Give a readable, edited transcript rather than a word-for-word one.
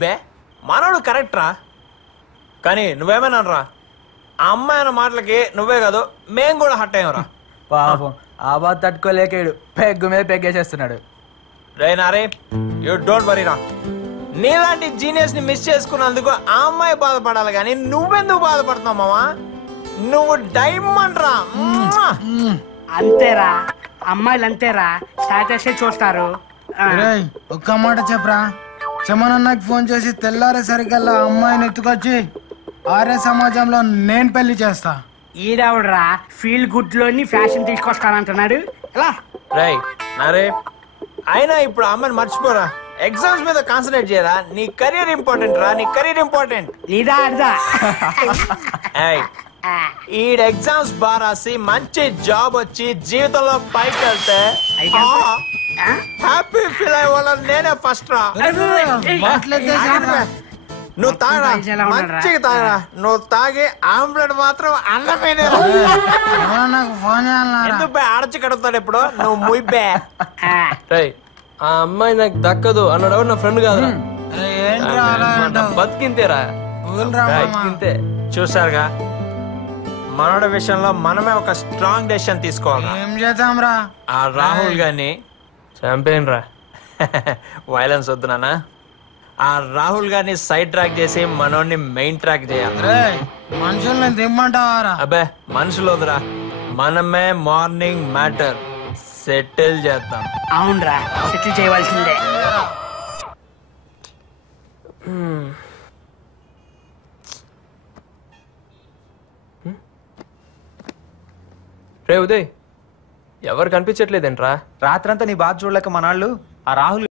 బే మనోడు కరెక్ట్ రా, కానీ నువ్వేమైనా రా ఆ అమ్మాయి అన్న మాటలకి నువ్వే కాదు మేం కూడా హట్ అయ్యాం. పాపం ఆ బాధ తట్టుకోలేకేడు పెగ్గు మీద పెగ్గేసేస్తున్నాడు. రే నారే యూ డోంట్ వరీ రా, నీలాంటి జీనియస్ ని మిస్ చేసుకున్నందుకు ఆ అమ్మాయి బాధపడాలి కానీ నువ్వెందుకు బాధపడుతున్నావు మామా? నువ్వు డైమండ్ రా. అంతేరా, అమ్మాయిలు అంతేరా, స్టాటస్ చూస్తారు. ఒక్క మాట చెప్పరా, చమనన్నకి ఫోన్ చేసి తెల్లారేసరికల్లా అమ్మాయిని ఎత్తుకొచ్చి ఆర్య సమాజంలో నేను పెళ్లి చేస్తా. ఈడవడరా ఫీల్ గుడ్ లోని ఫ్యాషన్ తీసుకొస్తానంటున్నాడు. ఎలా రై నారే అయినా ఇప్పుడు ఆ అమ్మాయిని మర్చిపోరా, ఎగ్జామ్స్ మీద కాన్సన్ట్రేట్ చేయరా. నీ కెరీర్ ఇంపార్టెంట్ రా, నీ కెరీర్ ఇంపార్టెంట్. నీదా అర్థా ఈడ ఎగ్జామ్స్ బాగా రాసి మంచి జాబ్ వచ్చి జీవితంలో పైకి వెళ్తే హ్యాపీ ఫీల్ అయ్యేవాళ్ళని నేనే ఫస్ట్ రా. నువ్వు తాగరా, మంచిగా తాగరా. నువ్వు తాగి ఆమ్లెట్ మాత్రం అన్నమేనే. నాకు ఫోన్ ఎందుకు బే ఆడచి కడుగుతాడు ఇప్పుడు నువ్వు ముయ్యే. ఆ అమ్మాయి నాకు దక్కదు అన్నాడు ఎవరు, నా ఫ్రెండ్ కాదు. బతికింతేరా, బతికింతే. చూసారుగా, మనోడి విషయంలో మనమే ఒక స్ట్రాంగ్ డెసిషన్ తీసుకోవాలి. ఏం చేద్దాం రా, ఆ రాహుల్ గారిని చంపేన్ రా. వైలెన్స్ వద్దు నాన్న. ఆ రాహుల్ గారిని సైడ్ ట్రాక్ చేసి మనోడిని మెయిన్ ట్రాక్ చేయాలి. మనుషుల్ని దిమ్మంటావారా? అబ్బే మనుషులు వద్దురా, మనమే మార్నింగ్ మ్యాటర్ సెటిల్ చేద్దాం. అవునరా, సెటిల్ చేయవలసిందే. రే ఉదయ్, ఎవరు కనిపించట్లేదేంట్రా? రాత్రంతా నీ బాధ చూడలేక మనాళ్ళు ఆ రాహుల్